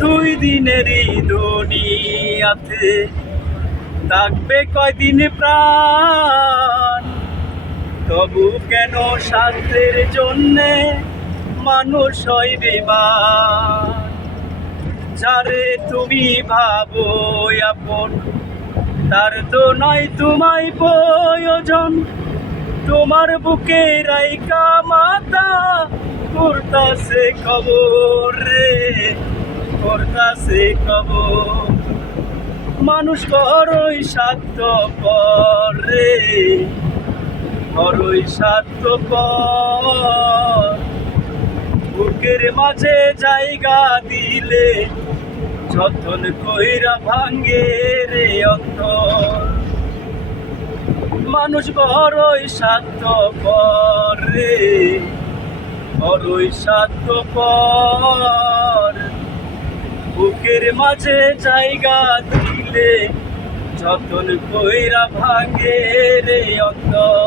দুই দিনেরই দুনিয়াতে থাকবে কয়দিন প্রাণ, তবু কেন স্বার্থের জন্যে মানুষ হয় বেমান। যারে তুমি ভাবো আপন, তার তো নয় তোমায় প্রয়োজন। তোমার বুকে রাইকা মাতা করতাছে খবর রে, করতাছে খবর। মানুষ বড়ই স্বার্থপর রে, বড়ই স্বার্থপর। বুকের মাঝে জায়গা দিলে যতন কইরা ভাঙ্গে রে অন্তর। মানুষ বড়ই স্বার্থপর রে, বড়ই স্বার্থপর। বুকের মাঝে জায়গা দিলে যতন কইরা ভাঙ্গে রে অন্তর।